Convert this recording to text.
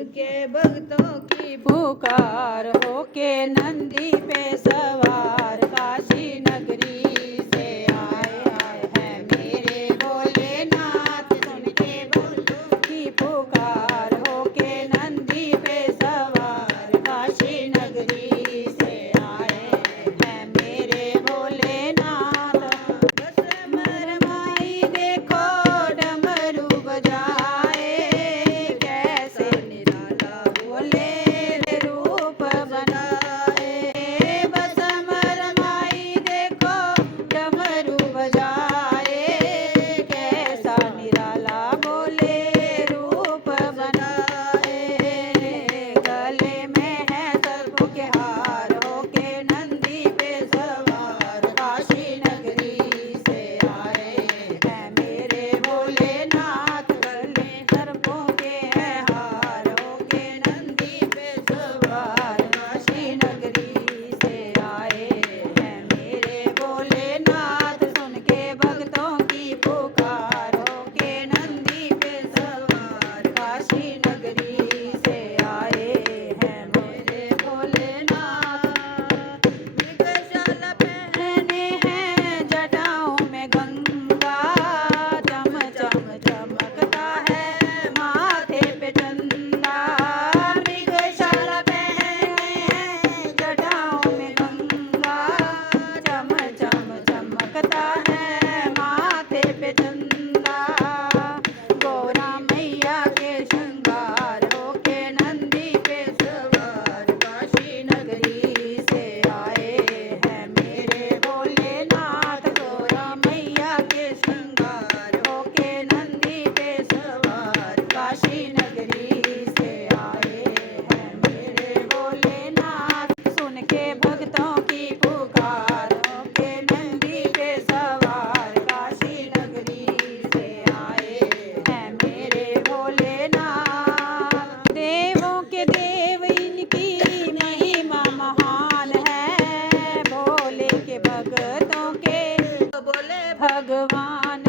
के भक्तों की पुकार, होके नंदी पे सवार काशी नगरी से आए हैं मेरे भोलेनाथ। सुन के भक्तों की पुकार, होके नंदी पे सवार काशी नगरी से आए हैं मेरे भोलेनाथ। बस मरमाई देखो डमरू बजाए, कैसे निराला भोले रूप बनाए। बस मरमाई देखो डमरू बजाए, कैसा निराला भोले रूप बनाए। गले में है सर्पों के हार, होके नंदी पे सवार काशी नगरी से आए हैं मेरे भोलेनाथ। गले सर्पों के हैं हार, होके नंदी पे सवार काशी नगरी से आए हैं मेरे भोलेनाथ। सुन के भक्तों की पुकार, होके नंदी पे सवार काशी नगरी से आए हैं मेरे भोलेनाथ। मृगशाला पहने हैं जटाओं में गंगा, चम चम चमकता है माथे पे चंदा। मृगशाला पहने हैं जटाओं में गंगा, चम चम चमकता है माथे पे चंदा। गौरा मैया के श्रृंगार, होके नंदी पे सवार काशी नगरी से आए हैं मेरे भोलेनाथ। गौरा मैया के श्रृंगार, होके नंदी पे सवार काशी नगरी से आए हैं मेरे भोलेनाथ। सुन के भक्तों की पुकार, होके नंदी पे सवार काशी नगरी से आए हैं मेरे भोलेनाथ। देवों के देव इनकी महिमा महान है, भोले के भक्तों के बोले भगवान